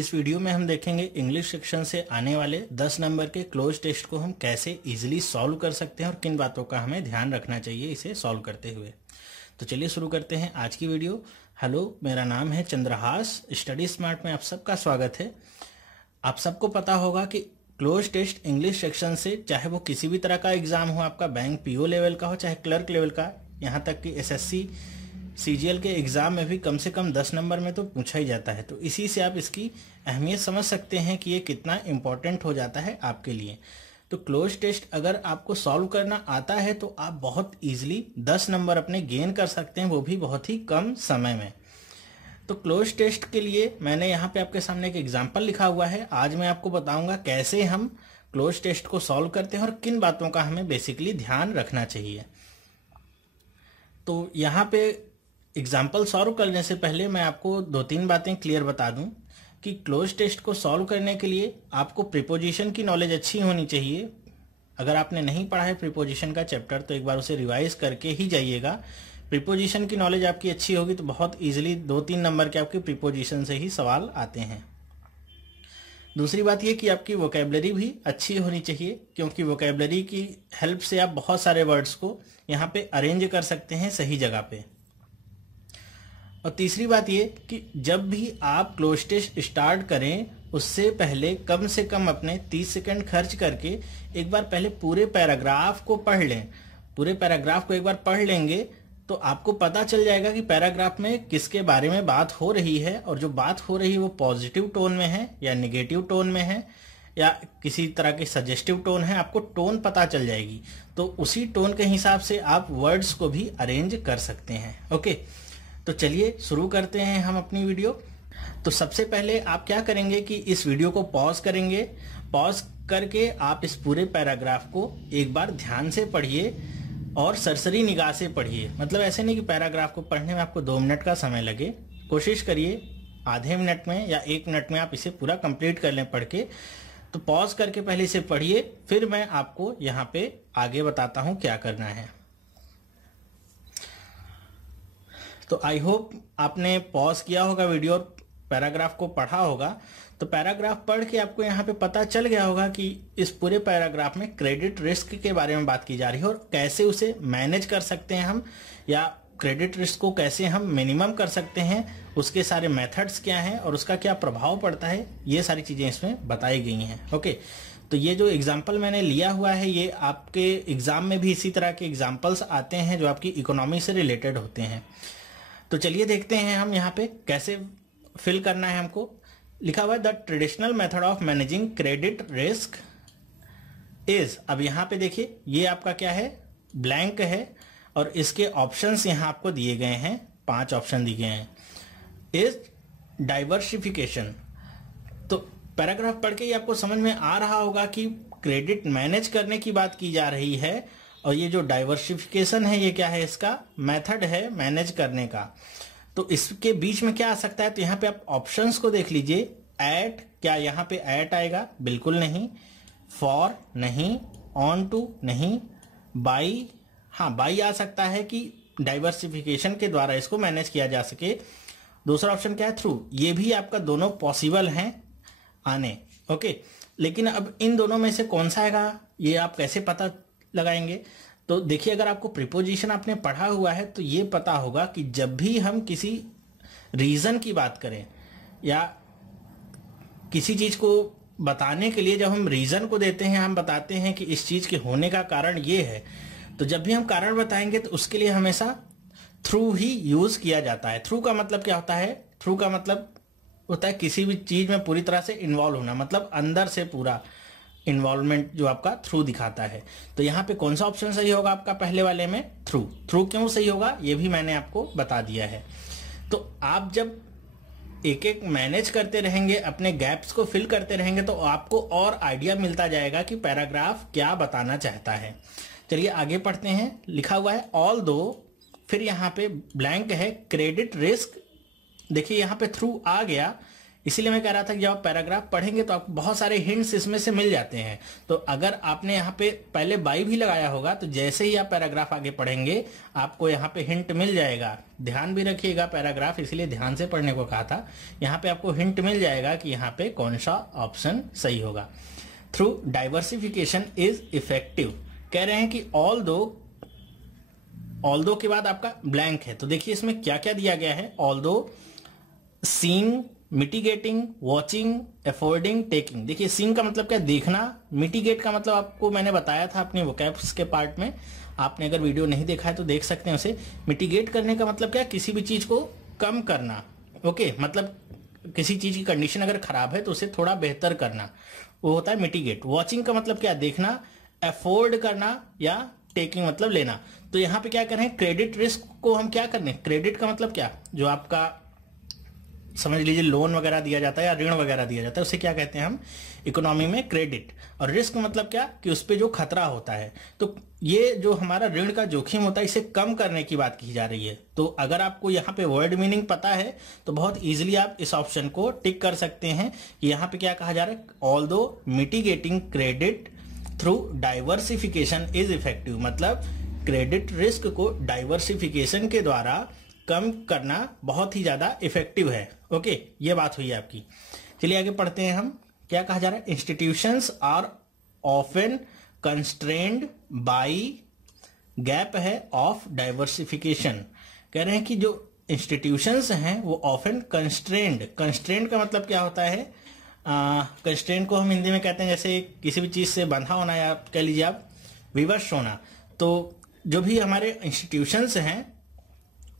इस वीडियो में हम देखेंगे इंग्लिश सेक्शन से आने वाले 10 नंबर के क्लोज टेस्ट को हम कैसे इजीली सॉल्व कर सकते हैं और किन बातों का हमें ध्यान रखना चाहिए इसे सॉल्व करते हुए। तो चलिए शुरू करते हैं आज की वीडियो। हेलो, मेरा नाम है चंद्रहास, स्टडी स्मार्ट में आप सबका स्वागत है। आप सबको पता होगा कि क्लोज टेस्ट इंग्लिश सेक्शन से, चाहे वो किसी भी तरह का एग्जाम हो, आपका बैंक पीओ लेवल का हो चाहे क्लर्क लेवल का, यहाँ तक कि एसएससी सीजीएल के एग्जाम में भी कम से कम 10 नंबर में तो पूछा ही जाता है। तो इसी से आप इसकी अहमियत समझ सकते हैं कि ये कितना इम्पोर्टेंट हो जाता है आपके लिए। तो क्लोज टेस्ट अगर आपको सॉल्व करना आता है तो आप बहुत इजीली 10 नंबर अपने गेन कर सकते हैं, वो भी बहुत ही कम समय में। तो क्लोज टेस्ट के लिए मैंने यहाँ पे आपके सामने एक एग्जाम्पल लिखा हुआ है। आज मैं आपको बताऊंगा कैसे हम क्लोज टेस्ट को सॉल्व करते हैं और किन बातों का हमें बेसिकली ध्यान रखना चाहिए। तो यहाँ पे एग्जाम्पल सॉल्व करने से पहले मैं आपको 2-3 बातें क्लियर बता दूं कि क्लोज टेस्ट को सॉल्व करने के लिए आपको प्रीपोजिशन की नॉलेज अच्छी होनी चाहिए। अगर आपने नहीं पढ़ा है प्रीपोजिशन का चैप्टर तो एक बार उसे रिवाइज करके ही जाइएगा। प्रीपोजिशन की नॉलेज आपकी अच्छी होगी तो बहुत इजीली 2-3 नंबर के आपके प्रीपोजिशन से ही सवाल आते हैं। दूसरी बात यह कि आपकी वोकैबुलरी भी अच्छी होनी चाहिए, क्योंकि वोकैबुलरी की हेल्प से आप बहुत सारे वर्ड्स को यहाँ पे अरेंज कर सकते हैं सही जगह पे। और तीसरी बात ये कि जब भी आप क्लोज टेस्ट स्टार्ट करें उससे पहले कम से कम अपने 30 सेकंड खर्च करके एक बार पहले पूरे पैराग्राफ को पढ़ लें। पूरे पैराग्राफ को एक बार पढ़ लेंगे तो आपको पता चल जाएगा कि पैराग्राफ में किसके बारे में बात हो रही है, और जो बात हो रही है वो पॉजिटिव टोन में है या नेगेटिव टोन में है या किसी तरह की सजेस्टिव टोन है। आपको टोन पता चल जाएगी तो उसी टोन के हिसाब से आप वर्ड्स को भी अरेंज कर सकते हैं। ओके, तो चलिए शुरू करते हैं हम अपनी वीडियो। तो सबसे पहले आप क्या करेंगे कि इस वीडियो को पॉज करेंगे। पॉज करके आप इस पूरे पैराग्राफ को एक बार ध्यान से पढ़िए और सरसरी निगाह से पढ़िए। मतलब ऐसे नहीं कि पैराग्राफ को पढ़ने में आपको 2 मिनट का समय लगे। कोशिश करिए आधे मिनट में या 1 मिनट में आप इसे पूरा कंप्लीट कर लें पढ़ के। तो पॉज करके पहले इसे पढ़िए, फिर मैं आपको यहाँ पे आगे बताता हूँ क्या करना है। तो आई होप आपने पॉज किया होगा वीडियो और पैराग्राफ को पढ़ा होगा। तो पैराग्राफ पढ़ के आपको यहाँ पे पता चल गया होगा कि इस पूरे पैराग्राफ में क्रेडिट रिस्क के बारे में बात की जा रही है और कैसे उसे मैनेज कर सकते हैं हम, या क्रेडिट रिस्क को कैसे हम मिनिमम कर सकते हैं, उसके सारे मेथड्स क्या हैं और उसका क्या प्रभाव पड़ता है, ये सारी चीजें इसमें बताई गई हैं। ओके, तो ये जो एग्जाम्पल मैंने लिया हुआ है ये आपके एग्जाम में भी इसी तरह के एग्जाम्पल्स आते हैं जो आपकी इकोनॉमी से रिलेटेड होते हैं। तो चलिए देखते हैं हम यहाँ पे कैसे फिल करना है। हमको लिखा हुआ है the traditional method of managing credit risk is. अब यहाँ पे देखिए ये आपका क्या है, ब्लैंक है और इसके ऑप्शंस यहाँ आपको दिए गए हैं, 5 ऑप्शन दिए गए हैं। Is diversification. तो पैराग्राफ पढ़ के ही आपको समझ में आ रहा होगा कि क्रेडिट मैनेज करने की बात की जा रही है, और ये जो डाइवर्सिफिकेशन है ये क्या है, इसका मेथड है मैनेज करने का। तो इसके बीच में क्या आ सकता है, तो यहाँ पे आप ऑप्शंस को देख लीजिए। एट, क्या यहाँ पे एट आएगा? बिल्कुल नहीं। फॉर नहीं। ऑन टू नहीं। बाई, हाँ बाई आ सकता है कि डाइवर्सिफिकेशन के द्वारा इसको मैनेज किया जा सके। दूसरा ऑप्शन क्या है, थ्रू। ये भी आपका दोनों पॉसिबल हैं आने। ओके, लेकिन अब इन दोनों में से कौन सा आएगा ये आप कैसे पता लगाएंगे? तो देखिए, अगर आपको प्रीपोजिशन आपने पढ़ा हुआ है तो ये पता होगा कि जब भी हम किसी रीजन की बात करें या किसी चीज को बताने के लिए जब हम रीजन को देते हैं, हम बताते हैं कि इस चीज के होने का कारण ये है, तो जब भी हम कारण बताएंगे तो उसके लिए हमेशा थ्रू ही यूज किया जाता है। थ्रू का मतलब क्या होता है? थ्रू का मतलब होता है किसी भी चीज में पूरी तरह से इन्वॉल्व होना, मतलब अंदर से पूरा इन्वॉल्वमेंट जो आपका थ्रू दिखाता है। तो यहाँ पे कौन सा ऑप्शन सही होगा आपका? पहले वाले में थ्रू। थ्रू क्यों सही होगा ये भी मैंने आपको बता दिया है। तो आप जब एक एक मैनेज करते रहेंगे, अपने गैप्स को फिल करते रहेंगे, तो आपको और आइडिया मिलता जाएगा कि पैराग्राफ क्या बताना चाहता है। चलिए आगे पढ़ते हैं। लिखा हुआ है ऑल दो, फिर यहाँ पे ब्लैंक है क्रेडिट रिस्क। देखिए यहाँ पे थ्रू आ गया, इसीलिए मैं कह रहा था कि जब आप पैराग्राफ पढ़ेंगे तो आपको बहुत सारे हिंट्स इसमें से मिल जाते हैं। तो अगर आपने यहाँ पे पहले बाई भी लगाया होगा तो जैसे ही आप पैराग्राफ आगे पढ़ेंगे आपको यहाँ पे हिंट मिल जाएगा। ध्यान भी रखिएगा, पैराग्राफ इसलिए ध्यान से पढ़ने को कहा था। यहाँ पे आपको हिंट मिल जाएगा कि यहाँ पे कौन सा ऑप्शन सही होगा। थ्रू डाइवर्सिफिकेशन इज इफेक्टिव, कह रहे हैं कि ऑल्दो के बाद आपका ब्लैंक है। तो देखिए इसमें क्या क्या दिया गया है। Although, seeing, mitigating, watching, affording, taking. देखिए सीइंग का मतलब क्या, देखना। मिटिगेट का मतलब आपको मैंने बताया था अपने वोकैब्स के पार्ट में, आपने अगर वीडियो नहीं देखा है तो देख सकते हैं उसे। मिटिगेट करने का मतलब क्या, किसी भी चीज को कम करना। ओके, मतलब किसी चीज की कंडीशन अगर खराब है तो उसे थोड़ा बेहतर करना, वो होता है मिटिगेट। वॉचिंग का मतलब क्या, देखना। अफोर्ड करना या टेकिंग मतलब लेना। तो यहाँ पे क्या कर रहे हैं, क्रेडिट रिस्क को हम क्या कर रहे हैं, क्रेडिट का मतलब क्या, जो आपका समझ लीजिए लोन वगैरह दिया जाता है या ऋण वगैरह दिया जाता है उसे क्या कहते हैं हम इकोनॉमी में, क्रेडिट। और रिस्क मतलब क्या, कि उस पर जो खतरा होता है। तो ये जो हमारा ऋण का जोखिम होता है इसे कम करने की बात की जा रही है। तो अगर आपको यहाँ पे वर्ड मीनिंग पता है तो बहुत इजीली आप इस ऑप्शन को टिक कर सकते हैं कि यहाँ पे क्या कहा जा रहा है, although mitigating credit through diversification is effective, मतलब क्रेडिट रिस्क को डाइवर्सिफिकेशन के द्वारा कम करना बहुत ही ज्यादा इफेक्टिव है। ओके, ये बात हुई आपकी। चलिए आगे पढ़ते हैं हम, क्या कहा जा रहा है, institutions are often constrained by, gap है ऑफ डाइवर्सिफिकेशन। कह रहे हैं कि जो इंस्टीट्यूशंस हैं वो ऑफन कंस्ट्रेन्ड, कंस्ट्रेन्ड का मतलब क्या होता है, कंस्ट्रेंट को हम हिंदी में कहते हैं जैसे किसी भी चीज से बंधा होना या कह लीजिए आप विवश होना। तो जो भी हमारे इंस्टीट्यूशंस हैं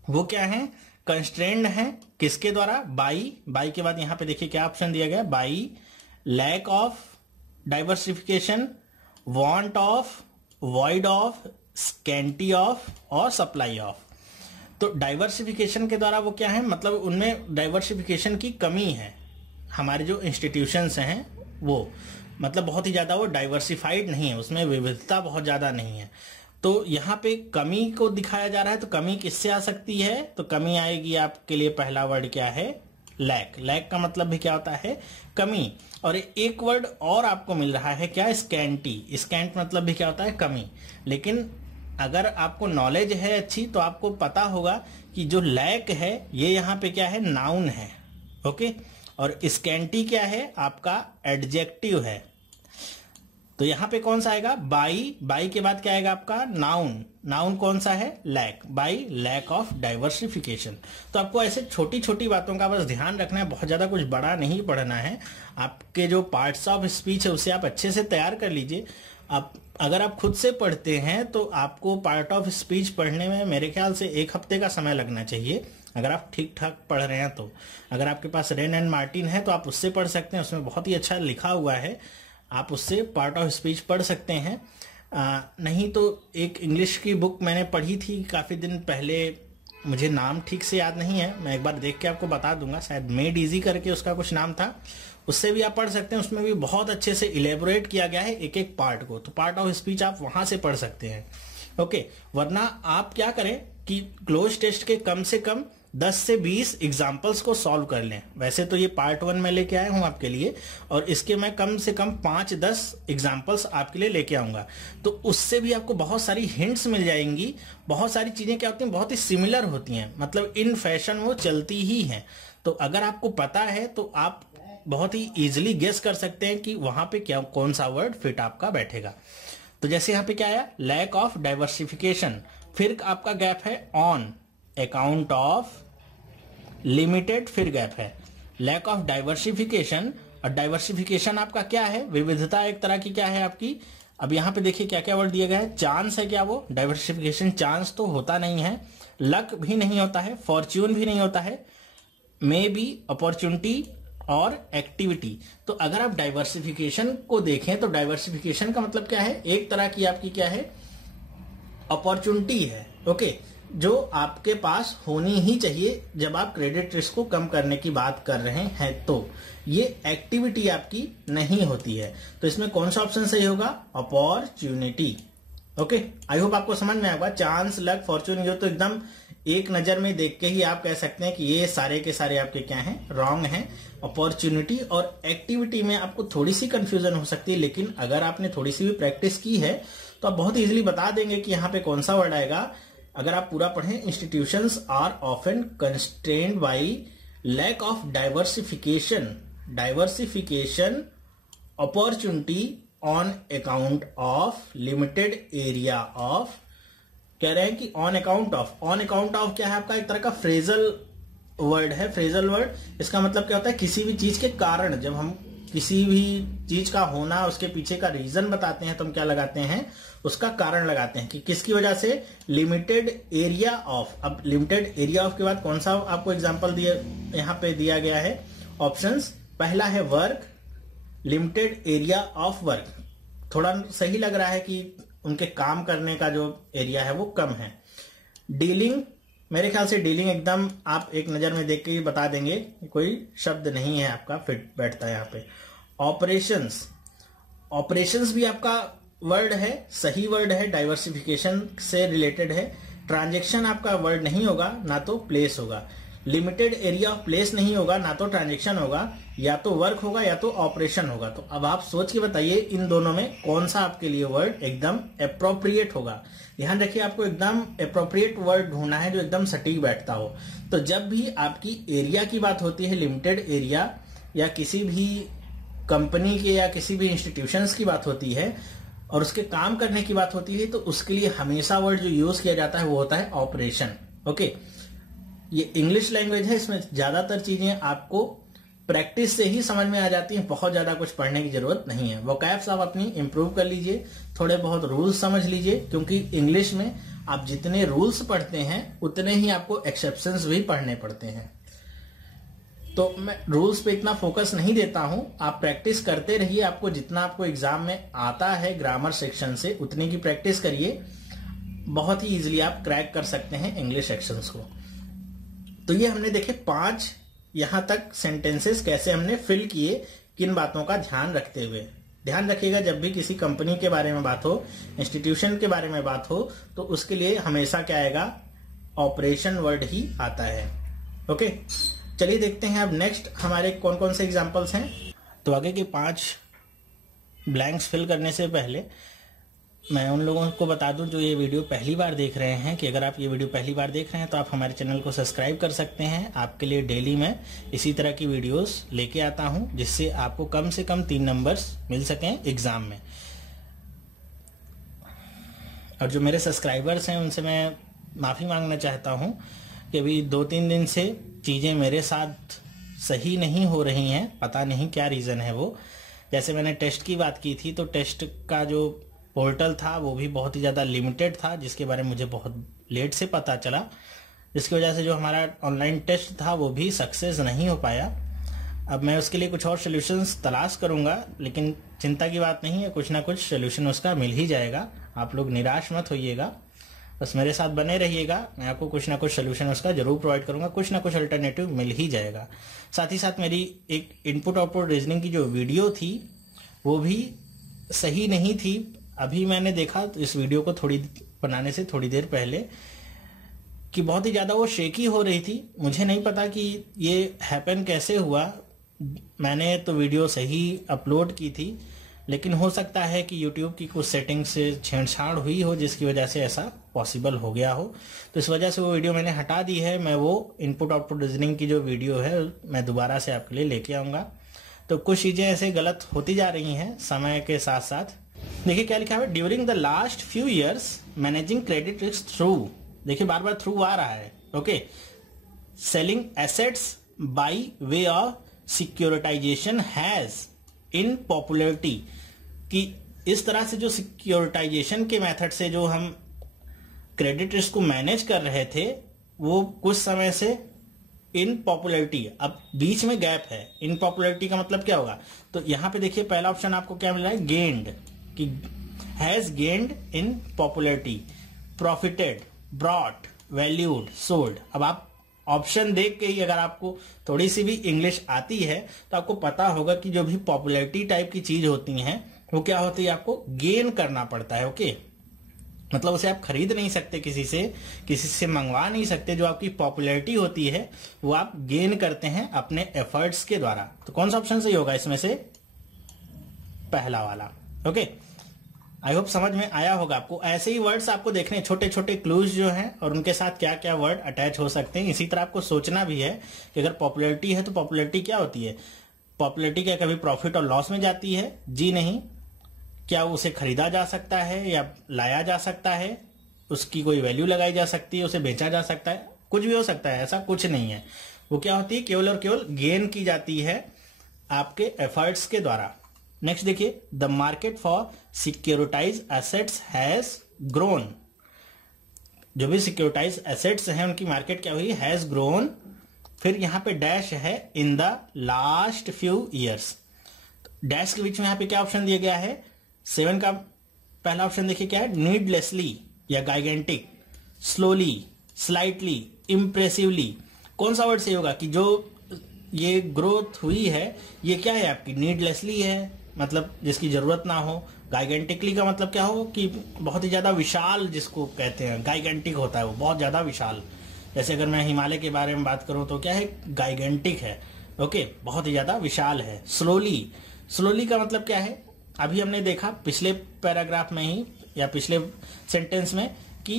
वो क्या हैं, कंस्ट्रेंड हैं। किसके द्वारा, बाई के बाद यहां पे देखिए क्या ऑप्शन दिया गया, by lack of diversification, want of, void of, scanty of और सप्लाई ऑफ। तो डाइवर्सिफिकेशन के द्वारा वो क्या है, मतलब उनमें डाइवर्सिफिकेशन की कमी है। हमारे जो इंस्टीट्यूशंस हैं वो मतलब बहुत ही ज्यादा वो डाइवर्सिफाइड नहीं है, उसमें विविधता बहुत ज्यादा नहीं है। तो यहाँ पे कमी को दिखाया जा रहा है। तो कमी किससे आ सकती है, तो कमी आएगी आपके लिए, पहला वर्ड क्या है, लैक। लैक का मतलब भी क्या होता है, कमी। और एक वर्ड और आपको मिल रहा है क्या, स्कैंटी। स्कैंट मतलब भी क्या होता है, कमी। लेकिन अगर आपको नॉलेज है अच्छी तो आपको पता होगा कि जो लैक है ये यहाँ पे क्या है, नाउन है। ओके, और स्कैंटी क्या है, आपका एडजेक्टिव है। तो यहां पे कौन सा आएगा, बाई के बाद क्या आएगा आपका, नाउन। नाउन कौन सा है, lack. By lack of diversification. तो आपको ऐसे छोटी छोटी बातों का बस ध्यान रखना है, बहुत ज्यादा कुछ बड़ा नहीं पढ़ना है। आपके जो पार्ट्स ऑफ स्पीच है उसे आप अच्छे से तैयार कर लीजिए। आप अगर आप खुद से पढ़ते हैं तो आपको पार्ट ऑफ स्पीच पढ़ने में मेरे ख्याल से 1 हफ्ते का समय लगना चाहिए, अगर आप ठीक ठाक पढ़ रहे हैं तो। अगर आपके पास रेन एंड मार्टिन है तो आप उससे पढ़ सकते हैं, उसमें बहुत ही अच्छा लिखा हुआ है, आप उससे पार्ट ऑफ स्पीच पढ़ सकते हैं। नहीं तो एक इंग्लिश की बुक मैंने पढ़ी थी काफ़ी दिन पहले, मुझे नाम ठीक से याद नहीं है, मैं एक बार देख के आपको बता दूंगा, शायद मेड इजी करके उसका कुछ नाम था, उससे भी आप पढ़ सकते हैं। उसमें भी बहुत अच्छे से इलेबोरेट किया गया है एक एक पार्ट को, तो पार्ट ऑफ स्पीच आप वहां से पढ़ सकते हैं। ओके, वरना आप क्या करें कि क्लोज टेस्ट के कम से कम 10 से 20 एग्जाम्पल्स को सॉल्व कर लें। वैसे तो ये पार्ट 1 में लेके आया हूं आपके लिए, और इसके मैं कम से कम 5-10 एग्जाम्पल्स आपके लिए लेके आऊंगा। तो उससे भी आपको बहुत सारी हिंट्स मिल जाएंगी। बहुत सारी चीजें क्या होती हैं, बहुत ही सिमिलर होती हैं, मतलब इन फैशन वो चलती ही हैं। तो अगर आपको पता है तो आप बहुत ही इजिली गेस कर सकते हैं कि वहां पे क्या कौन सा वर्ड फिट आपका बैठेगा। तो जैसे यहाँ पे क्या आया, लैक ऑफ डाइवर्सिफिकेशन, फिर आपका गैप है ऑन अकाउंट ऑफ लिमिटेड, फिर गैप है लैक ऑफ डाइवर्सिफिकेशन। और डाइवर्सिफिकेशन आपका क्या है, विविधता एक तरह की क्या है आपकी। अब यहाँ पे देखिए क्या क्या वर्ड दिया गया है, चांस है क्या वो, डाइवर्सिफिकेशन चांस तो होता नहीं है, लक भी नहीं होता है, फॉर्च्यून भी नहीं होता है, मे बी, अपॉर्चुनिटी और एक्टिविटी। तो अगर आप डाइवर्सिफिकेशन को देखें तो डाइवर्सिफिकेशन का मतलब क्या है, एक तरह की आपकी क्या है, अपॉर्चुनिटी है। ओके, जो आपके पास होनी ही चाहिए जब आप क्रेडिट रिस्क को कम करने की बात कर रहे हैं। तो ये एक्टिविटी आपकी नहीं होती है। तो इसमें कौन सा ऑप्शन सही होगा, अपॉर्चुनिटी। ओके, आई होप आपको समझ में आएगा। चांस, लक, फॉर्चून जो तो एकदम एक नजर में देख के ही आप कह सकते हैं कि ये सारे के सारे आपके क्या हैं, रॉन्ग हैं। अपॉर्चुनिटी और एक्टिविटी में आपको थोड़ी सी कंफ्यूजन हो सकती है, लेकिन अगर आपने थोड़ी सी भी प्रैक्टिस की है तो आप बहुत इजीली बता देंगे कि यहाँ पे कौन सा वर्ड आएगा। अगर आप पूरा पढ़ें, institutions are often constrained by lack of diversification opportunity on account of limited area of, कह रहे हैं कि ऑन अकाउंट ऑफ क्या है आपका, एक तरह का फ्रेजल वर्ड है। फ्रेजल वर्ड इसका मतलब क्या होता है, किसी भी चीज के कारण, जब हम किसी भी चीज का होना उसके पीछे का रीजन बताते हैं तो हम क्या लगाते हैं, उसका कारण लगाते हैं कि किसकी वजह से, लिमिटेड एरिया ऑफ। अब लिमिटेड एरिया ऑफ के बाद कौन सा आपको एग्जांपल दिया यहां पे दिया गया है, ऑप्शंस। पहला है work, limited area of work, थोड़ा सही लग रहा है कि उनके काम करने का जो एरिया है वो कम है। डीलिंग, मेरे ख्याल से डीलिंग एकदम आप एक नजर में देख के ही बता देंगे, कोई शब्द नहीं है आपका फिट बैठता है यहाँ पे। ऑपरेशंस भी आपका वर्ड है, सही वर्ड है, डाइवर्सिफिकेशन से रिलेटेड है। ट्रांजेक्शन आपका वर्ड नहीं होगा, ना तो प्लेस होगा। लिमिटेड एरिया ऑफ प्लेस नहीं होगा, ना तो ट्रांजेक्शन होगा, या तो वर्क होगा या तो ऑपरेशन होगा। तो अब आप सोच के बताइए इन दोनों में कौन सा आपके लिए वर्ड एकदम अप्रोप्रिएट होगा। ध्यान रखिए, आपको एकदम अप्रोप्रिएट वर्ड ढूंढना है जो एकदम सटीक बैठता हो। तो जब भी आपकी एरिया की बात होती है, लिमिटेड एरिया, या किसी भी कंपनी के या किसी भी इंस्टीट्यूशंस की बात होती है और उसके काम करने की बात होती है, तो उसके लिए हमेशा वर्ड जो यूज किया जाता है वो होता है ऑपरेशन। ओके, ये इंग्लिश लैंग्वेज है, इसमें ज्यादातर चीजें आपको प्रैक्टिस से ही समझ में आ जाती हैं, बहुत ज्यादा कुछ पढ़ने की जरूरत नहीं है। वोकैब्स आप अपनी इंप्रूव कर लीजिए, थोड़े बहुत रूल्स समझ लीजिए, क्योंकि इंग्लिश में आप जितने रूल्स पढ़ते हैं उतने ही आपको एक्सेप्शंस भी पढ़ने पड़ते हैं। तो मैं रूल्स पे इतना फोकस नहीं देता हूं, आप प्रैक्टिस करते रहिए। आपको जितना आपको एग्जाम में आता है ग्रामर सेक्शन से उतने की प्रैक्टिस करिए, बहुत ही इजीली आप क्रैक कर सकते हैं इंग्लिश सेक्शंस को। तो ये हमने देखे 5 यहां तक सेंटेंसेस कैसे हमने फिल किए, किन बातों का ध्यान रखते हुए। ध्यान रखिएगा, जब भी किसी कंपनी के बारे में बात हो, इंस्टीट्यूशन के बारे में बात हो, तो उसके लिए हमेशा क्या आएगा, ऑपरेशन वर्ड ही आता है। ओके, चलिए देखते हैं अब नेक्स्ट हमारे कौन कौन से एग्जांपल्स हैं। तो आगे के 5 ब्लैंक्स फिल करने से पहले मैं उन लोगों को बता दूं जो ये वीडियो पहली बार देख रहे हैं कि अगर आप ये वीडियो पहली बार देख रहे हैं तो आप हमारे चैनल को सब्सक्राइब कर सकते हैं। आपके लिए डेली मैं इसी तरह की वीडियोस लेके आता हूं, जिससे आपको कम से कम 3 नंबर्स मिल सकें एग्जाम में। और जो मेरे सब्सक्राइबर्स हैं उनसे मैं माफी मांगना चाहता हूं कि अभी 2-3 दिन से चीजें मेरे साथ सही नहीं हो रही हैं, पता नहीं क्या रीजन है वो। जैसे मैंने टेस्ट की बात की थी, तो टेस्ट का जो पोर्टल था वो भी बहुत ही ज़्यादा लिमिटेड था, जिसके बारे में मुझे बहुत लेट से पता चला, जिसकी वजह से जो हमारा ऑनलाइन टेस्ट था वो भी सक्सेस नहीं हो पाया। अब मैं उसके लिए कुछ और सोल्यूशंस तलाश करूंगा, लेकिन चिंता की बात नहीं है, कुछ ना कुछ सोल्यूशन उसका मिल ही जाएगा। आप लोग निराश मत होइएगा, बस मेरे साथ बने रहिएगा, मैं आपको कुछ ना कुछ सोल्यूशन उसका जरूर प्रोवाइड करूंगा, कुछ ना कुछ अल्टरनेटिव मिल ही जाएगा। साथ ही साथ मेरी एक इनपुट आउटपुट रीजनिंग की जो वीडियो थी वो भी सही नहीं थी। अभी मैंने देखा तो इस वीडियो को बनाने से थोड़ी देर पहले कि बहुत ही ज्यादा वो शेकी हो रही थी। मुझे नहीं पता कि ये हैपन कैसे हुआ। मैंने तो वीडियो सही अपलोड की थी, लेकिन हो सकता है कि YouTube की कुछ सेटिंग से छेड़छाड़ हुई हो, जिसकी वजह से ऐसा पॉसिबल हो गया हो। तो इस वजह से वो वीडियो मैंने हटा दी है। मैं वो इनपुट आउटपुट रीजनिंग की जो वीडियो है मैं दोबारा से आपके लिए लेके आऊंगा। तो कुछ चीजें ऐसे गलत होती जा रही हैं समय के साथ साथ। देखिए क्या लिखा है, during the last few years managing credit risk through, देखिए बार बार थ्रू आ रहा है। Okay, selling assets by way of securitisation has in popularity, कि इस तरह से जो सिक्योरिटाइजेशन के मेथड से जो हम क्रेडिट रिस्क को मैनेज कर रहे थे वो कुछ समय से इन पॉपुलरिटी, अब बीच में गैप है। इन पॉपुलरिटी का मतलब क्या होगा, तो यहां पे देखिए पहला ऑप्शन आपको क्या मिल रहा है, गेन्ड, कि has gained in popularity, profited, brought, valued, sold. अब आप ऑप्शन देख के ही अगर आपको थोड़ी सी भी इंग्लिश आती है तो आपको पता होगा कि जो भी पॉपुलरिटी टाइप की चीज होती हैं वो क्या होती है, आपको गेन करना पड़ता है। ओके, मतलब उसे आप खरीद नहीं सकते, किसी से मंगवा नहीं सकते। जो आपकी पॉपुलैरिटी होती है वो आप गेन करते हैं अपने एफर्ट्स के द्वारा। तो कौन सा ऑप्शन सही होगा इसमें से? पहला वाला। ओके, आई होप समझ में आया होगा आपको। ऐसे ही वर्ड्स आपको देखने, छोटे छोटे क्लूज जो हैं और उनके साथ क्या क्या वर्ड अटैच हो सकते हैं। इसी तरह आपको सोचना भी है कि अगर पॉपुलैरिटी है तो पॉपुलैरिटी क्या होती है। पॉपुलैरिटी क्या कभी प्रॉफिट और लॉस में जाती है? जी नहीं। क्या उसे खरीदा जा सकता है या लाया जा सकता है? उसकी कोई वैल्यू लगाई जा सकती है, उसे बेचा जा सकता है, कुछ भी हो सकता है, ऐसा कुछ नहीं है। वो क्या होती है? केवल और केवल गेन की जाती है आपके एफर्ट्स के द्वारा। नेक्स्ट देखिए, the market for securitise assets has grown. जो भी सिक्योरिटाइज एसेट्स हैं उनकी मार्केट क्या हुई? Has grown. फिर यहां पे डैश है in the last few years. Dash के बीच में यहां पे क्या ऑप्शन दिया गया है? 7 का पहला ऑप्शन देखिए क्या है? नीडलेसली या गाइगेंटिक, स्लोली, स्लाइटली, इंप्रेसिवली। कौन सा वर्ड सही होगा कि जो ये ग्रोथ हुई है ये क्या है आपकी? नीडलेसली है, मतलब जिसकी जरूरत ना हो। गाइगेंटिकली का मतलब क्या हो कि बहुत ही ज्यादा विशाल, जिसको कहते हैं गाइगेंटिक होता है वो बहुत ज्यादा विशाल। जैसे अगर मैं हिमालय के बारे में बात करूं तो क्या है? गाइगेंटिक है। ओके, बहुत ही ज्यादा विशाल है। स्लोली का मतलब क्या है? अभी हमने देखा पिछले पैराग्राफ में ही या पिछले सेंटेंस में कि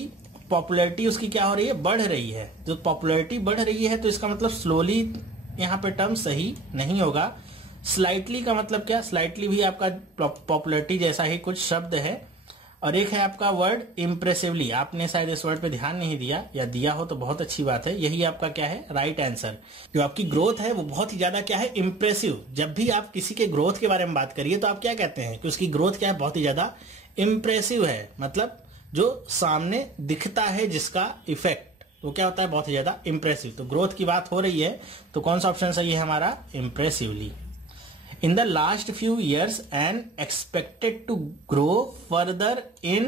पॉपुलैरिटी उसकी क्या हो रही है? बढ़ रही है। जो पॉपुलैरिटी बढ़ रही है तो इसका मतलब स्लोली यहां पे टर्म सही नहीं होगा। स्लाइटली का मतलब क्या? स्लाइटली भी आपका पॉपुलैरिटी जैसा ही कुछ शब्द है। और एक है आपका वर्ड इम्प्रेसिवली। आपने शायद इस वर्ड पे ध्यान नहीं दिया, या दिया हो तो बहुत अच्छी बात है। यही आपका क्या है? Right answer. जो आपकी ग्रोथ है वो बहुत ही ज्यादा क्या है? इम्प्रेसिव। जब भी आप किसी के ग्रोथ के बारे में बात करिए तो आप क्या कहते हैं कि उसकी ग्रोथ क्या है? बहुत ही ज्यादा इम्प्रेसिव है। मतलब जो सामने दिखता है जिसका इफेक्ट, वो क्या होता है? बहुत ही ज्यादा इम्प्रेसिव। तो ग्रोथ की बात हो रही है तो कौन सा ऑप्शन सही है हमारा? Impressively. In the last few years and expected to grow further in,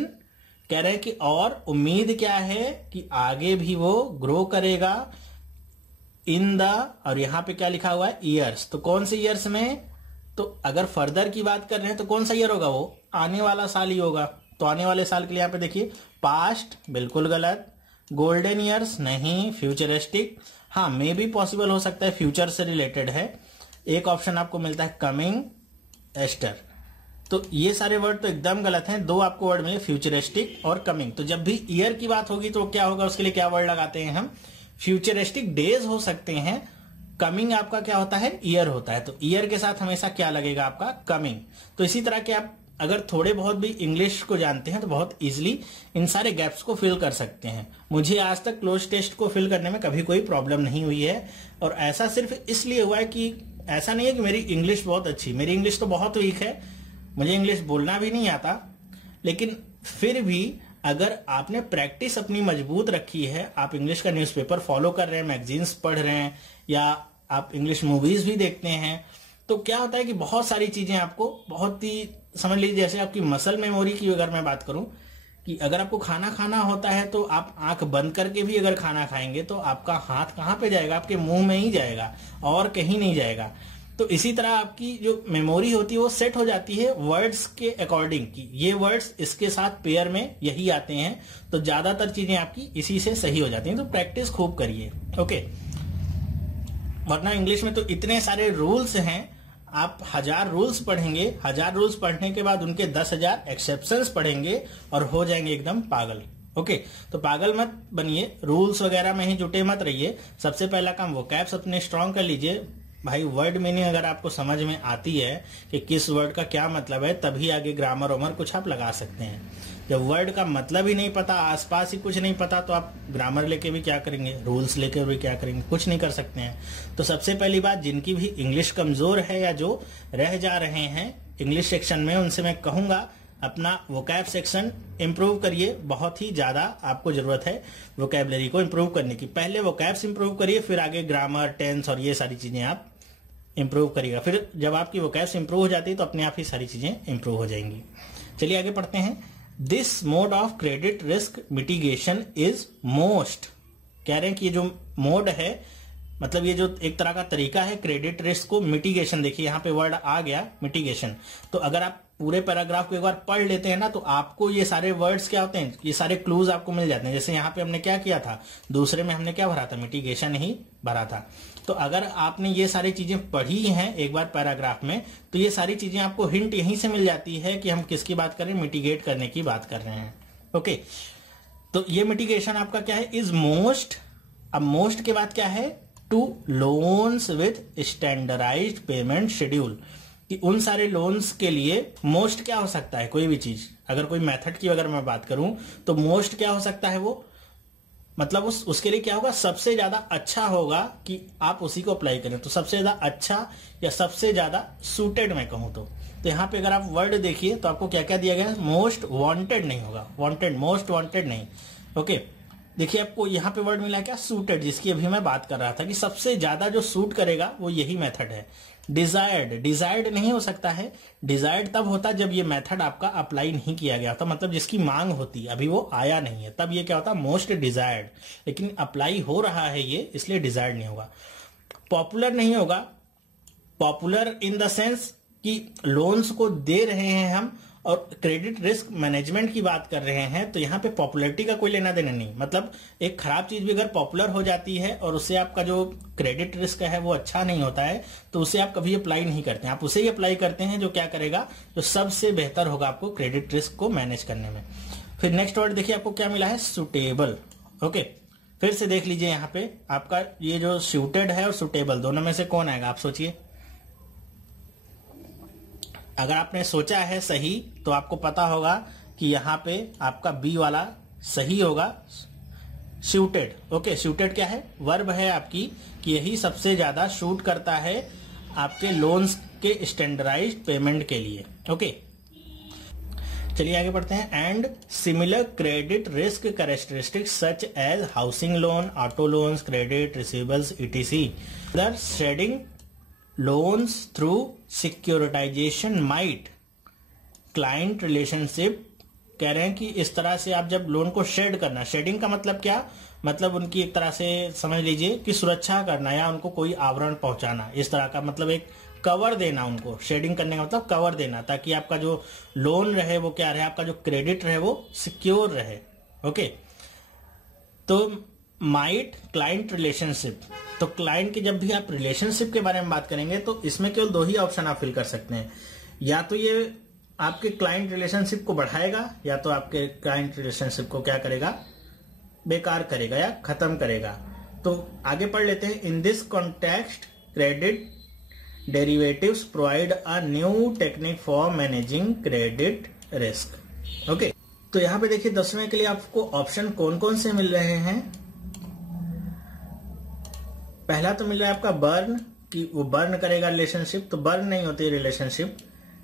कह रहे हैं कि और उम्मीद क्या है कि आगे भी वो ग्रो करेगा। इन द, और यहां पे क्या लिखा हुआ है? ईयर्स। तो कौन से ईयर्स में? तो अगर फर्दर की बात कर रहे हैं तो कौन सा ईयर होगा? वो आने वाला साल ही होगा। तो आने वाले साल के लिए यहां पे देखिए, पास्ट बिल्कुल गलत, गोल्डन ईयर्स नहीं, फ्यूचरिस्टिक हाँ मे भी पॉसिबल हो सकता है, फ्यूचर से रिलेटेड है। एक ऑप्शन आपको मिलता है कमिंग, एस्टर। तो ये सारे वर्ड तो एकदम गलत हैं। दो आपको वर्ड मिले, फ्यूचरिस्टिक और कमिंग। तो जब भी ईयर की बात होगी तो क्या होगा? उसके लिए क्या वर्ड लगाते हैं हम? फ्यूचरिस्टिक डेज हो सकते हैं। कमिंग आपका क्या होता है? ईयर होता है। तो ईयर के साथ हमेशा क्या लगेगा आपका? कमिंग। तो इसी तरह के आप अगर थोड़े बहुत भी इंग्लिश को जानते हैं तो बहुत इजीली इन सारे गैप्स को फिल कर सकते हैं। मुझे आज तक क्लोज टेस्ट को फिल करने में कभी कोई प्रॉब्लम नहीं हुई है। और ऐसा सिर्फ इसलिए हुआ है कि ऐसा नहीं है कि मेरी इंग्लिश बहुत अच्छी, मेरी इंग्लिश तो बहुत वीक है, मुझे इंग्लिश बोलना भी नहीं आता। लेकिन फिर भी अगर आपने प्रैक्टिस अपनी मजबूत रखी है, आप इंग्लिश का न्यूज़पेपर फॉलो कर रहे हैं, मैगजीन्स पढ़ रहे हैं, या आप इंग्लिश मूवीज भी देखते हैं, तो क्या होता है कि बहुत सारी चीजें आपको बहुत ही, समझ लीजिए जैसे आपकी मसल मेमोरी की अगर मैं बात करूं कि अगर आपको खाना खाना होता है तो आप आंख बंद करके भी अगर खाना खाएंगे तो आपका हाथ कहाँ पे जाएगा? आपके मुंह में ही जाएगा और कहीं नहीं जाएगा। तो इसी तरह आपकी जो मेमोरी होती है वो सेट हो जाती है वर्ड्स के अकॉर्डिंग कि ये वर्ड्स इसके साथ पेयर में यही आते हैं। तो ज्यादातर चीजें आपकी इसी से सही हो जाती हैं। तो प्रैक्टिस खूब करिए। ओके, वरना इंग्लिश में तो इतने सारे रूल्स हैं, आप 1000 रूल्स पढ़ेंगे, 1000 रूल्स पढ़ने के बाद उनके 10,000 एक्सेप्शंस पढ़ेंगे और हो जाएंगे एकदम पागल। ओके, तो पागल मत बनिए, रूल्स वगैरह में ही जुटे मत रहिए। सबसे पहला काम वोकैब्स अपने स्ट्रांग कर लीजिए। भाई वर्ड मीनिंग अगर आपको समझ में आती है कि किस वर्ड का क्या मतलब है, तभी आगे ग्रामर वमर कुछ आप लगा सकते हैं। जब वर्ड का मतलब ही नहीं पता, आसपास ही कुछ नहीं पता, तो आप ग्रामर लेके भी क्या करेंगे, रूल्स लेके भी क्या करेंगे, कुछ नहीं कर सकते हैं। तो सबसे पहली बात, जिनकी भी इंग्लिश कमजोर है या जो रह जा रहे हैं इंग्लिश सेक्शन में, उनसे मैं कहूंगा अपना वोकैब सेक्शन इंप्रूव करिए। बहुत ही ज्यादा आपको जरूरत है वोकैबलरी को इंप्रूव करने की। पहले वोकैब्स इंप्रूव करिए, फिर आगे ग्रामर, टेंस और ये सारी चीजें आप इंप्रूव करिएगा। फिर जब आपकी वोकैब्स इंप्रूव हो जाती है तो अपने आप ही सारी चीजें इंप्रूव हो जाएंगी। चलिए आगे पढ़ते हैं। This mode of credit risk mitigation is most, कह रहे हैं कि ये जो मोड है मतलब ये जो एक तरह का तरीका है क्रेडिट रिस्क को मिटिगेशन, देखिए यहाँ पे वर्ड आ गया मिटिगेशन। तो अगर आप पूरे पैराग्राफ को एक बार पढ़ लेते हैं ना, तो आपको ये सारे वर्ड्स क्या होते हैं, ये सारे क्लूज आपको मिल जाते हैं। जैसे यहाँ पे हमने क्या किया था, दूसरे में हमने क्या भरा था, मिटिगेशन ही भरा था। तो अगर आपने ये सारी चीजें पढ़ी हैं एक बार पैराग्राफ में, तो ये सारी चीजें आपको हिंट यहीं से मिल जाती है कि हम किसकी बात कर रहे हैं, मिटिगेट करने की बात कर रहे हैं। ओके, तो ये मिटिगेशन आपका क्या है, इज मोस्ट। अब मोस्ट के बाद क्या है, to loans with standardised payment schedule, कि उन सारे लोन्स के लिए मोस्ट क्या हो सकता है, कोई भी चीज। अगर कोई मेथड की अगर मैं बात करूं तो मोस्ट क्या हो सकता है, वो मतलब उसके लिए क्या होगा, सबसे ज्यादा अच्छा होगा कि आप उसी को अप्लाई करें। तो सबसे ज्यादा अच्छा या सबसे ज्यादा सूटेड मैं कहूं तो यहाँ पे अगर आप वर्ड देखिए तो आपको क्या क्या दिया गया है, मोस्ट वांटेड नहीं होगा, वांटेड मोस्ट वांटेड नहीं। ओके, देखिए आपको यहाँ पे वर्ड मिला क्या, सूटेड, जिसकी अभी मैं बात कर रहा था कि सबसे ज्यादा जो सूट करेगा वो यही मेथड है। डिजायर्ड, डिजायर्ड नहीं हो सकता है, डिजायर्ड तब होता जब ये मेथड आपका अप्लाई नहीं किया गया था, मतलब जिसकी मांग होती, अभी वो आया नहीं है, तब ये क्या होता, मोस्ट डिजायर्ड। लेकिन अप्लाई हो रहा है ये, इसलिए डिजायर्ड नहीं होगा। पॉपुलर नहीं होगा, पॉपुलर इन द सेंस कि लोन्स को दे रहे हैं हम और क्रेडिट रिस्क मैनेजमेंट की बात कर रहे हैं, तो यहाँ पे पॉपुलैरिटी का कोई लेना देना नहीं। मतलब एक खराब चीज भी अगर पॉपुलर हो जाती है और उससे आपका जो क्रेडिट रिस्क है वो अच्छा नहीं होता है, तो उसे आप कभी अप्लाई नहीं करते हैं। आप उसे ही अप्लाई करते हैं जो क्या करेगा, जो सबसे बेहतर होगा आपको क्रेडिट रिस्क को मैनेज करने में। फिर नेक्स्ट वर्ड देखिए आपको क्या मिला है, सुटेबल। ओके, फिर से देख लीजिए यहाँ पे आपका ये जो सूटेड है और सुटेबल, दोनों में से कौन आएगा आप सोचिए। अगर आपने सोचा है सही तो आपको पता होगा कि यहाँ पे आपका बी वाला सही होगा, सूटेड। ओके, सूटेड क्या है, वर्ब है आपकी कि यही सबसे ज्यादा शूट करता है आपके लोन्स के स्टैंडर्डाइज्ड पेमेंट के लिए। ओके, चलिए आगे बढ़ते हैं। And similar credit risk characteristics such as housing loan, auto loans, credit receivables etc. The shedding loans through securitisation might client relationship, कह रहे हैं कि इस तरह से आप जब लोन को शेड करना, शेडिंग का मतलब क्या, मतलब उनकी एक तरह से समझ लीजिए कि सुरक्षा करना या उनको कोई आवरण पहुंचाना, इस तरह का मतलब एक कवर देना उनको। शेडिंग करने का मतलब कवर देना, ताकि आपका जो लोन रहे वो क्या रहे, आपका जो क्रेडिट रहे वो सिक्योर रहे। ओके, तो माइट क्लाइंट रिलेशनशिप, तो क्लाइंट की जब भी आप रिलेशनशिप के बारे में बात करेंगे तो इसमें केवल दो ही ऑप्शन आप फिल कर सकते हैं, या तो ये आपके क्लाइंट रिलेशनशिप को बढ़ाएगा या तो आपके क्लाइंट रिलेशनशिप को क्या करेगा, बेकार करेगा या खत्म करेगा। तो आगे पढ़ लेते हैं। In this context credit derivatives provide a new technique for managing credit risk. Okay, तो यहां पे देखिए 10वें के लिए आपको ऑप्शन कौन कौन से मिल रहे हैं। पहला तो मिल रहा है आपका बर्न, कि वो बर्न करेगा रिलेशनशिप, तो बर्न नहीं होती रिलेशनशिप।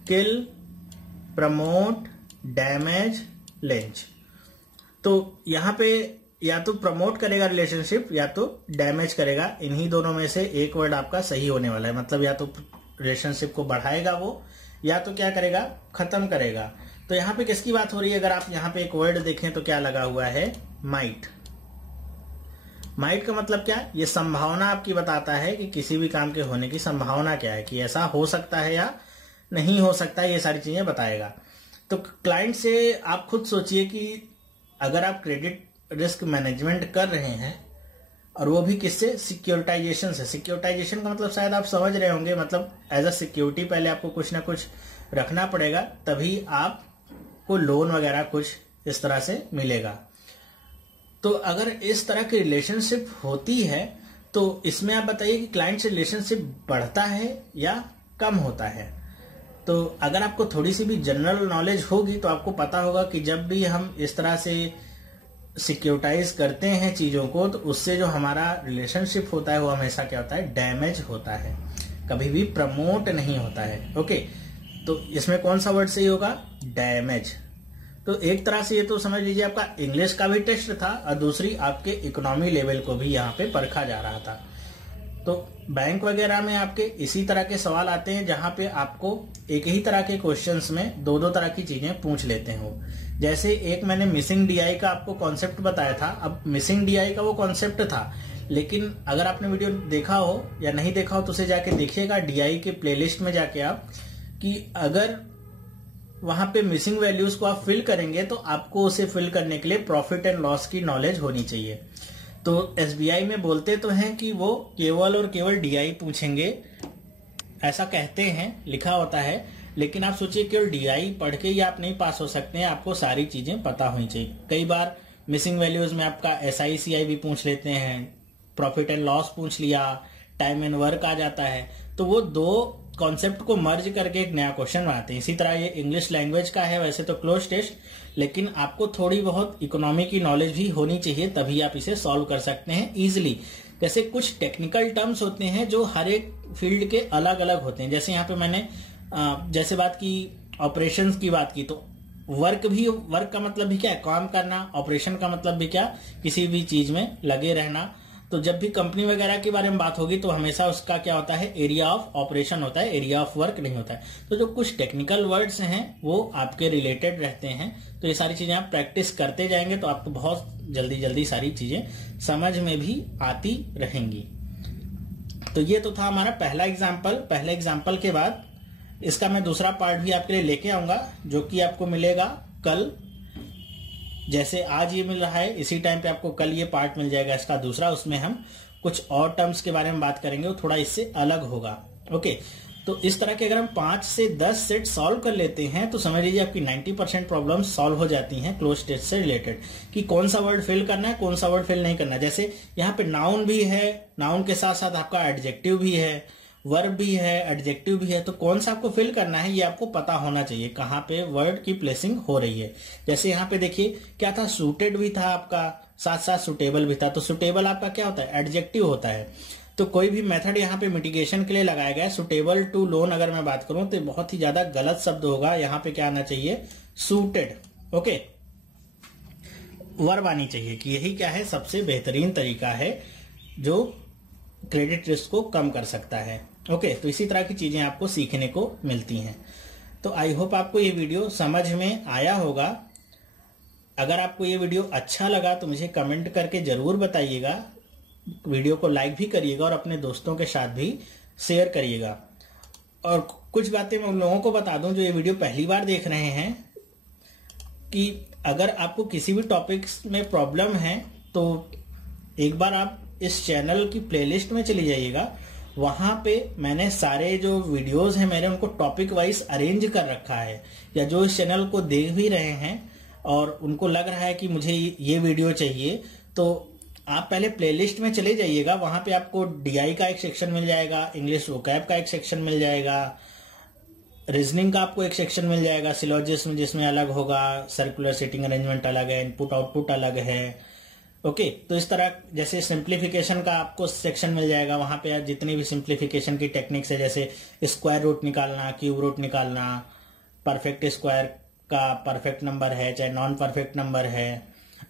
किल, प्रमोट, डैमेज, लेंच। तो यहां पे या तो प्रमोट करेगा रिलेशनशिप या तो डैमेज करेगा, इन्हीं दोनों में से एक वर्ड आपका सही होने वाला है। मतलब या तो रिलेशनशिप को बढ़ाएगा वो, या तो क्या करेगा, खत्म करेगा। तो यहाँ पे किसकी बात हो रही है, अगर आप यहाँ पे एक वर्ड देखें तो क्या लगा हुआ है, माइट। माइट का मतलब क्या, ये संभावना आपकी बताता है कि किसी भी काम के होने की संभावना क्या है, कि ऐसा हो सकता है या नहीं हो सकता है, ये सारी चीजें बताएगा। तो क्लाइंट से आप खुद सोचिए कि अगर आप क्रेडिट रिस्क मैनेजमेंट कर रहे हैं और वो भी किससे, सिक्योरिटाइजेशन से। सिक्योरिटाइजेशन का मतलब शायद आप समझ रहे होंगे, मतलब एज अ सिक्योरिटी पहले आपको कुछ ना कुछ रखना पड़ेगा, तभी आपको लोन वगैरह कुछ इस तरह से मिलेगा। तो अगर इस तरह की रिलेशनशिप होती है तो इसमें आप बताइए कि क्लाइंट से रिलेशनशिप बढ़ता है या कम होता है। तो अगर आपको थोड़ी सी भी जनरल नॉलेज होगी तो आपको पता होगा कि जब भी हम इस तरह से सिक्योरिटाइज करते हैं चीजों को, तो उससे जो हमारा रिलेशनशिप होता है वो हमेशा क्या होता है, डैमेज होता है, कभी भी प्रमोट नहीं होता है। ओके, तो इसमें कौन सा वर्ड सही होगा, डैमेज। तो एक तरह से ये तो समझ लीजिए आपका इंग्लिश का भी टेस्ट था और दूसरी आपके इकोनॉमी लेवल को भी यहाँ पे परखा जा रहा था। तो बैंक वगैरह में आपके इसी तरह के सवाल आते हैं जहां पे आपको एक ही तरह के क्वेश्चंस में दो दो तरह की चीजें पूछ लेते हैं वो। जैसे एक मैंने मिसिंग डीआई का आपको कॉन्सेप्ट बताया था। अब मिसिंग डीआई का वो कॉन्सेप्ट था, लेकिन अगर आपने वीडियो देखा हो या नहीं देखा हो तो उसे जाके देखिएगा DI के प्लेलिस्ट में जाके आप, कि अगर वहां पे मिसिंग वैल्यूज को आप फिल करेंगे तो आपको उसे फिल करने के लिए प्रॉफिट एंड लॉस की नॉलेज होनी चाहिए। तो SBI में बोलते तो हैं कि वो केवल और केवल DI पूछेंगे, ऐसा कहते हैं, लिखा होता है, लेकिन आप सोचिए केवल DI पढ़ के ही आप नहीं पास हो सकते हैं, आपको सारी चीजें पता होनी चाहिए। कई बार मिसिंग वैल्यूज में आपका SICI भी पूछ लेते हैं, प्रॉफिट एंड लॉस पूछ लिया, टाइम एंड वर्क आ जाता है, तो वो दो कॉन्सेप्ट को मर्ज करके एक नया क्वेश्चन बनाते हैं। इसी तरह ये इंग्लिश लैंग्वेज का है, वैसे तो क्लोज टेस्ट, लेकिन आपको थोड़ी बहुत इकोनॉमी की नॉलेज भी होनी चाहिए, तभी आप इसे सॉल्व कर सकते हैं इजीली। जैसे कुछ टेक्निकल टर्म्स होते हैं जो हर एक फील्ड के अलग अलग होते हैं। जैसे यहाँ पे मैंने जैसे बात की ऑपरेशंस की बात की, तो वर्क का मतलब भी क्या है, काम करना। ऑपरेशन का मतलब भी क्या, किसी भी चीज में लगे रहना। तो जब भी कंपनी वगैरह के बारे में बात होगी तो हमेशा उसका क्या होता है, एरिया ऑफ ऑपरेशन होता है, एरिया ऑफ वर्क नहीं होता है। तो जो कुछ टेक्निकल वर्ड्स हैं वो आपके रिलेटेड रहते हैं। तो ये सारी चीजें आप प्रैक्टिस करते जाएंगे तो आपको बहुत जल्दी जल्दी सारी चीजें समझ में भी आती रहेंगी। तो ये तो था हमारा पहला एग्जाम्पल। पहले एग्जाम्पल के बाद इसका मैं दूसरा पार्ट भी आपके लिए लेके आऊंगा, जो कि आपको मिलेगा कल। जैसे आज ये मिल रहा है, इसी टाइम पे आपको कल ये पार्ट मिल जाएगा इसका दूसरा। उसमें हम कुछ और टर्म्स के बारे में बात करेंगे, वो थोड़ा इससे अलग होगा। ओके, तो इस तरह के अगर हम 5 से 10 सेट सॉल्व कर लेते हैं तो समझ लीजिए आपकी 90% प्रॉब्लम सॉल्व हो जाती हैं क्लोज टेस्ट से रिलेटेड, कि कौन सा वर्ड फिल करना है, कौन सा वर्ड फिल नहीं करना। जैसे यहाँ पे नाउन भी है, नाउन के साथ साथ आपका एडजेक्टिव भी है, वर्ब भी है, एडजेक्टिव भी है, तो कौन सा आपको फिल करना है ये आपको पता होना चाहिए, कहाँ पे वर्ड की प्लेसिंग हो रही है। जैसे यहाँ पे देखिए क्या था, सूटेड भी था आपका, साथ साथ सुटेबल भी था। तो सुटेबल आपका क्या होता है, एडजेक्टिव होता है। तो कोई भी मेथड यहाँ पे मिटिगेशन के लिए लगाया गया है। सुटेबल टू लोन अगर मैं बात करूं तो बहुत ही ज्यादा गलत शब्द होगा, यहाँ पे क्या आना चाहिए, सूटेड। ओके, वर्ब आनी चाहिए, कि यही क्या है, सबसे बेहतरीन तरीका है जो क्रेडिट रिस्क को कम कर सकता है। ओके, तो इसी तरह की चीजें आपको सीखने को मिलती हैं। तो आई होप आपको ये वीडियो समझ में आया होगा। अगर आपको ये वीडियो अच्छा लगा तो मुझे कमेंट करके जरूर बताइएगा, वीडियो को लाइक भी करिएगा और अपने दोस्तों के साथ भी शेयर करिएगा। और कुछ बातें मैं उन लोगों को बता दूं जो ये वीडियो पहली बार देख रहे हैं, कि अगर आपको किसी भी टॉपिक्स में प्रॉब्लम है तो एक बार आप इस चैनल की प्लेलिस्ट में चली जाइएगा। वहां पे मैंने सारे जो वीडियोस हैं मेरे, उनको टॉपिक वाइज अरेंज कर रखा है। या जो इस चैनल को देख भी रहे हैं और उनको लग रहा है कि मुझे ये वीडियो चाहिए, तो आप पहले प्लेलिस्ट में चले जाइएगा। वहां पे आपको DI का एक सेक्शन मिल जाएगा, इंग्लिश वोकैब का एक सेक्शन मिल जाएगा, रीजनिंग का आपको एक सेक्शन मिल जाएगा, सिलोजिज्म जिसमें अलग होगा, सर्कुलर सीटिंग अरेंजमेंट अलग है, इनपुट आउटपुट अलग है। ओके, तो इस तरह जैसे सिंप्लीफिकेशन का आपको सेक्शन मिल जाएगा। वहां पे जितनी भी सिंप्लीफिकेशन की टेक्निक्स है, जैसे स्क्वायर रूट निकालना, क्यूब रूट निकालना, परफेक्ट स्क्वायर का परफेक्ट नंबर है चाहे नॉन परफेक्ट नंबर है,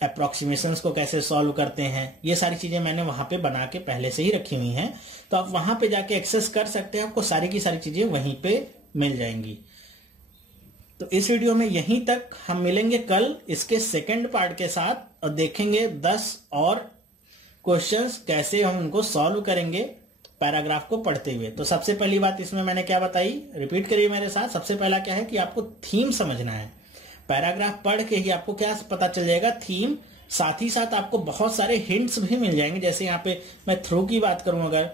अप्रोक्सीमेशंस को कैसे सॉल्व करते हैं, ये सारी चीजें मैंने वहां पे बना के पहले से ही रखी हुई हैं। तो आप वहां पे जाके एक्सेस कर सकते हैं, आपको सारी की सारी चीजें वहीं पे मिल जाएंगी। तो इस वीडियो में यहीं तक, हम मिलेंगे कल इसके सेकंड पार्ट के साथ और देखेंगे 10 और क्वेश्चंस कैसे हम उनको सॉल्व करेंगे पैराग्राफ को पढ़ते हुए। तो सबसे पहली बात इसमें मैंने क्या बताई, रिपीट करिए मेरे साथ। सबसे पहला क्या है कि आपको थीम समझना है। पैराग्राफ पढ़ के ही आपको क्या पता चल जाएगा, थीम। साथ ही साथ आपको बहुत सारे हिंट्स भी मिल जाएंगे। जैसे यहाँ पे मैं थ्रू की बात करूं अगर,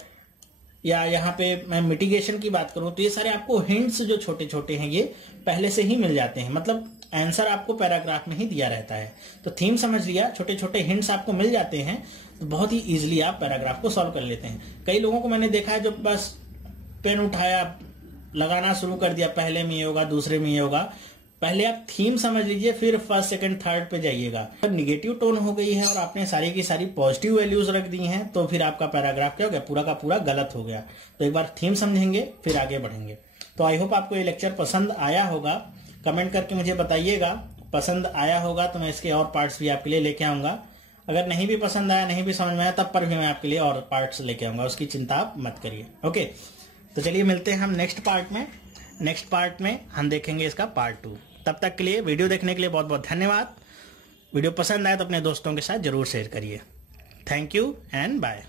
या यहाँ पे मैं मिटिगेशन की बात करूं, तो ये सारे आपको हिंट्स जो छोटे छोटे हैं ये पहले से ही मिल जाते हैं। मतलब आंसर आपको पैराग्राफ में ही दिया रहता है। तो थीम समझ लिया, छोटे छोटे हिंट्स आपको मिल जाते हैं, तो बहुत ही इजीली आप पैराग्राफ को सॉल्व कर लेते हैं। कई लोगों को मैंने देखा है जो बस पेन उठाया, लगाना शुरू कर दिया, पहले में ये होगा, दूसरे में ये होगा। पहले आप थीम समझ लीजिए, फिर फर्स्ट सेकंड थर्ड पे जाइएगा। जब निगेटिव टोन हो गई है और आपने सारी की सारी पॉजिटिव वैल्यूज रख दी हैं, तो फिर आपका पैराग्राफ क्या हो गया, पूरा का पूरा गलत हो गया। तो एक बार थीम समझेंगे फिर आगे बढ़ेंगे। तो आई होप आपको ये लेक्चर पसंद आया होगा। कमेंट करके मुझे बताइएगा, पसंद आया होगा तो मैं इसके और पार्ट्स भी आपके लिए लेके आऊंगा। अगर नहीं भी पसंद आया, नहीं भी समझ में आया, तब पर भी मैं आपके लिए और पार्ट्स लेके आऊंगा, उसकी चिंता आप मत करिए। ओके, तो चलिए मिलते हैं हम नेक्स्ट पार्ट में। नेक्स्ट पार्ट में हम देखेंगे इसका पार्ट 2। तब तक के लिए वीडियो देखने के लिए बहुत बहुत धन्यवाद। वीडियो पसंद आए तो अपने दोस्तों के साथ जरूर शेयर करिए। Thank you and bye.